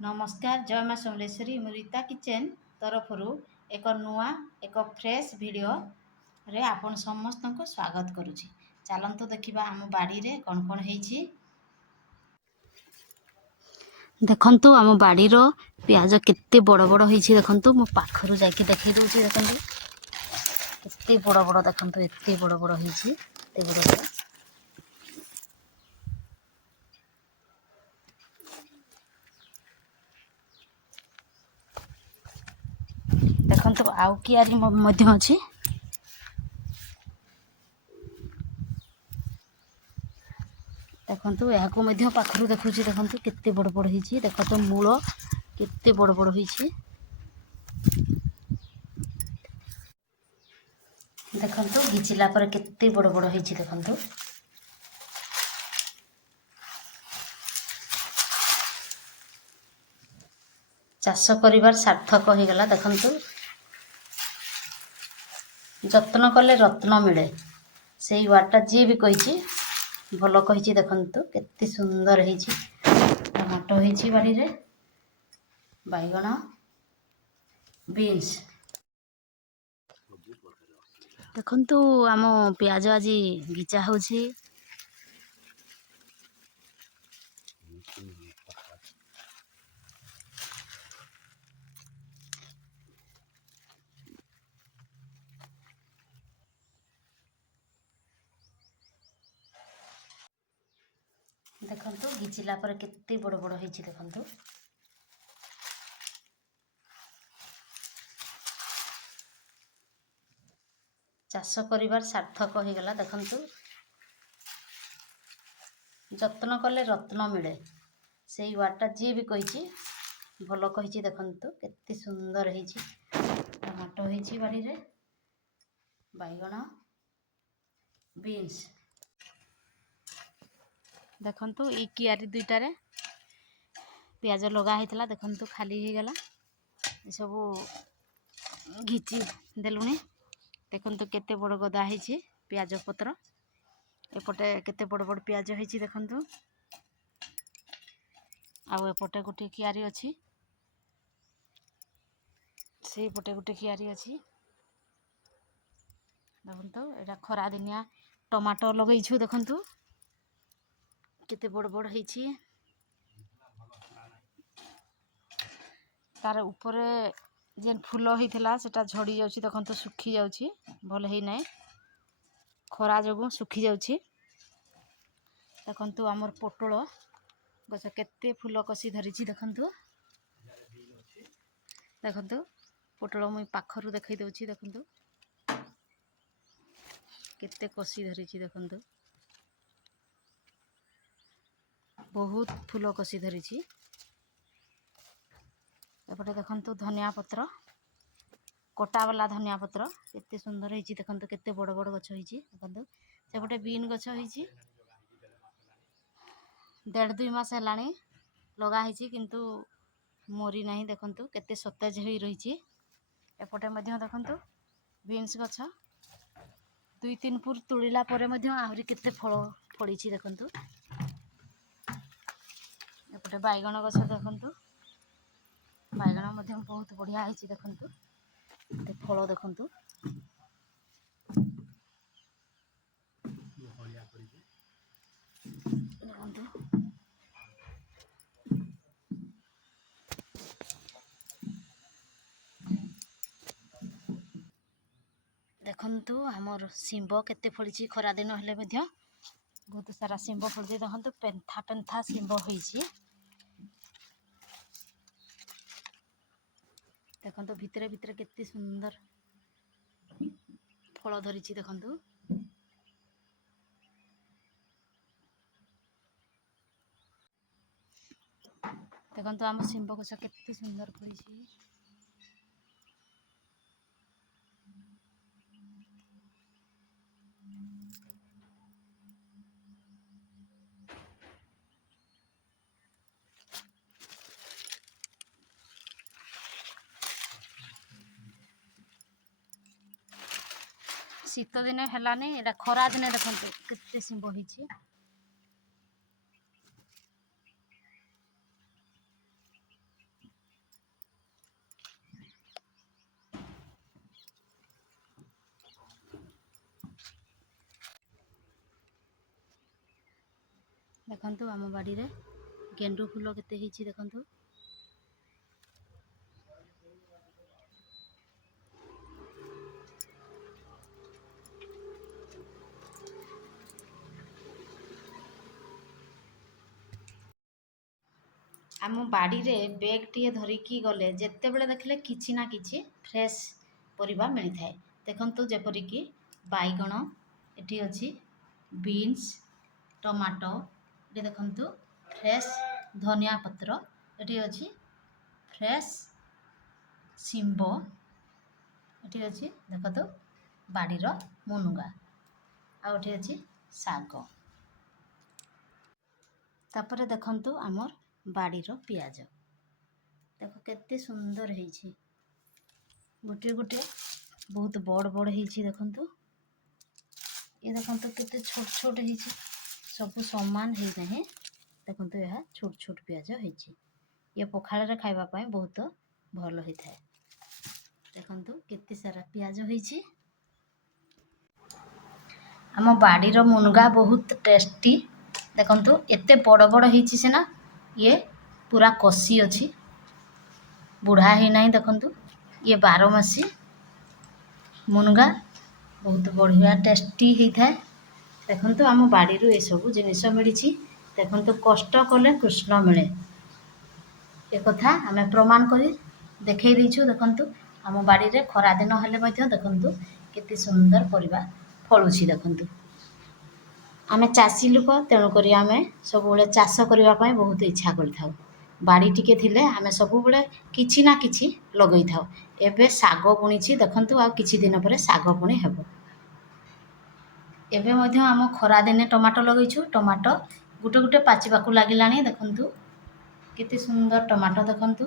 नमस्कार जय माँ समलेश्वरी मु रीता किचेन तरफ एक नुआ एक फ्रेश वीडियो रे आपण समस्त को स्वागत करुछि। चलंतु देखिबा आम बाड़ी रे कौन कौन हेछि। देखंतु आम बाड़ीर पियाज केते बड़ बड़ हेछि। देखंतु मो पाखरु जाके देखै दउछि। देखंतु केते बड़ बड़ देखंतु एते बड़ बड़ हेछि एते बड़ बड़। देखंतु आउ कियारी मध्य अछि। देखंतु याको मध्य पाखरु देखुछि। देखंतु केते बड़ बड़ हेछि। देखंतु मूल केते बड़ बड़ हेछि। देखंतु घिचिला पर केते बड़ बड़ हेछि। देखंतु चाष करिवार सार्थक हो गला। देखंतु जत्न कले रत्न मिले सेई वार्ता जी भी कहिछि भल कहिछि। देखंतु केते सुंदर हेछि। टमाटो हेछि बाड़ी रे, बैगण, बीन्स। देखंतु आम पियाज आज घिचा होछि। देखंतु घिचिला पर केते बड़ बड़ हेछि। देखंतु चाष करिवार सार्थक हो गला। देखंतु जत्न कले रत्न मिले सेई वार्ता जी भी कहिछि भल कहिछि। देखंतु केते सुंदर हेछि। टमाटो हेछि बाड़ी रे, बैगण, बीन्स। देखंतु ई कियारी दुईटारे पियाज लगा हेतला। देखंतु खाली हे गला सबू घिची देलुनी। देखंतु केते बड़ गदा हेछि पियाज पत्र। एपटे केते बड़ बड़ पियाज हेछि। देखंतु आउ एपटे गोटे कियारी अछि। से पटे गोटे कियारी अछि। देखंतु एटा खरा दिनिया टमाटो लगैछु। देखंतु केते बड़ बड़ हेछि। तार ऊपरे जेन फूल होइथिला सेटा झड़ी जाउछि। देखंतु सुखी जाउछि भल हेइ नै खरा जगु सुखी जाउछि। देखंतु हमर पोटଳ गछ केते फूल कसी धरिछि। देखंतु देखंतु पोटଳ मुई पाखरु देखै दउछि। देखंतु केते कसी धरिछि। देखंतु बहुत फूल कसी धरिछि। एपटे देखंतु धनिया पत्र कोटा वाला धनिया पत्र केते सुंदर हेछि। देखंतु केते बड़ बड़ गछ हेछि। देखंतु सेपटे बीन गछ हेछि। 1.5-2 मास हेलाणी लगा हेछि किंतु मोरी नाही। देखंतु केते सतेज होई रहिछि। एपटे मध्य देखंतु बीन्स गछ 2-3 पुर तुलिला परे मध्य आहुरी केते फळ फळिछि। देखंतु एपटे बैगण गछ देखंतु बैगण मध्य बहुत बढ़िया हेछि। देखंतु ते फळ देखंतु देखंतु देखंतु हमर सिंब केते फळिछि। खरा दिन हेले मध्य बहुत सारा सिंब फळिछि। देखंतु पेंथा पेंथा सिंब होइछि। देखंतु भितरे भितरे केते सुंदर फळ धरिछि। देखंतु देखंतु आम सिंब गछ केते सुंदर फळिछि। शीत दिने हेलानी एटा खरा दिने देखंतु केते सिंब होइछि। देखंतु 1 2 3 4 5 6 7 8 9 10 11 12 13 14 15 16 17 18 19 20 21 22 23 24 25 26 27 28 29 30 31 32 33 34 35 36 37 38 39 40 41 42 43 44 45 46 47 48 49 50 देखंतु ଦେଖନ୍ତୁ ଆମ ବାଡ଼ିରେ ଗେଣ୍ଡୁ ଫୁଲ କେତେ ହେଇଛି ଦେଖନ୍ତୁ। ଆମ ବାଡ଼ିରେ ବ୍ୟାଗ୍ଟିଏ ଧରିକି ଗଲେ ଯେତେବେଳେ ଦେଖିଲେ କିଛି ନା କିଛି ଫ୍ରେଶ୍ ପରିବା ମିଳିଥାଏ। ଦେଖନ୍ତୁ ଯେପରିକି ବାଇଗଣ ଏଠି ଅଛି, ବିନ୍ସ, ଟମାଟୋ, ଏଠି ଦେଖନ୍ତୁ ଫ୍ରେଶ୍ ଧନିଆ ପତ୍ର, ଏଠି ଅଛି ଫ୍ରେଶ୍ ଶିମ୍ବ, ଏଠି ଅଛି ଦେଖନ୍ତୁ ବାଡ଼ିର ମୁନୁଗା, ଆଉ ଏଠି ଅଛି ଶାଗ। ତାପରେ ଦେଖନ୍ତୁ ଆମର ବାଡ଼ିର ପିଆଜ, ଦେଖ କେତେ ସୁନ୍ଦର ହେଇଛି, ଗୋଟିଏ ଗୋଟିଏ ବହୁତ ବଡ଼ ବଡ଼ ହେଇଛି ଦେଖନ୍ତୁ। ଏ ଦେଖନ୍ତୁ କେତେ ଛୋଟ ଛୋଟ ହେଇଛି, ସବୁ ସମାନ ହେଇନାହିଁ। ଦେଖନ୍ତୁ ଏହା ଛୋଟ ଛୋଟ ପିଆଜ ହେଇଛି, ଇଏ ପଖାଳରେ ଖାଇବା ପାଇଁ ବହୁତ ଭଲ ହେଇଥାଏ। ଦେଖନ୍ତୁ କେତେ ସାରା ପିଆଜ ହେଇଛି। ଆମ ବାଡ଼ିର ମୁନଗା ବହୁତ ଟେଷ୍ଟି। ଦେଖନ୍ତୁ ଏତେ ବଡ଼ ବଡ଼ ହେଇଛି ସିନା, ଇଏ ପୁରା କଷି ଅଛି, ବୁଢ଼ା ହେଇନାହିଁ। ଦେଖନ୍ତୁ ଇଏ 12 ମାସି ମୁନଗା, ବହୁତ ବଢ଼ିଆ ଟେଷ୍ଟି ହେଇଥାଏ। ଦେଖନ୍ତୁ ଆମ ବାଡ଼ିରୁ ଏସବୁ ଜିନିଷ ମିଳିଛି। ଦେଖନ୍ତୁ କଷ୍ଟ କଲେ କୃଷ୍ଣ ମିଳେ, ଏକଥା ଆମେ ପ୍ରମାଣ କରି ଦେଖେଇ ଦେଇଛୁ। ଦେଖନ୍ତୁ ଆମ ବାଡ଼ିରେ ଖରାଦିନ ହେଲେ ମଧ୍ୟ ଦେଖନ୍ତୁ କେତେ ସୁନ୍ଦର ପରିବା ଫଳୁଛି। ଦେଖନ୍ତୁ ଆମେ ଚାଷୀ ଲୋକ, ତେଣୁକରି ଆମେ ସବୁବେଳେ ଚାଷ କରିବା ପାଇଁ ବହୁତ ଇଚ୍ଛା କରିଥାଉ। ବାଡ଼ି ଟିକେ ଥିଲେ ଆମେ ସବୁବେଳେ କିଛି ନା କିଛି ଲଗେଇଥାଉ। ଏବେ ଶାଗ ବୁଣିଛି ଦେଖନ୍ତୁ, ଆଉ କିଛି ଦିନ ପରେ ଶାଗ ବୁଣି ହେବ। ଏବେ ମଧ୍ୟ ଆମ ଖରାଦିନେ ଟମାଟୋ ଲଗେଇଛୁ, ଟମାଟୋ ଗୋଟେ ଗୋଟେ ପାଚିବାକୁ ଲାଗିଲାଣି। ଦେଖନ୍ତୁ କେତେ ସୁନ୍ଦର ଟମାଟୋ, ଦେଖନ୍ତୁ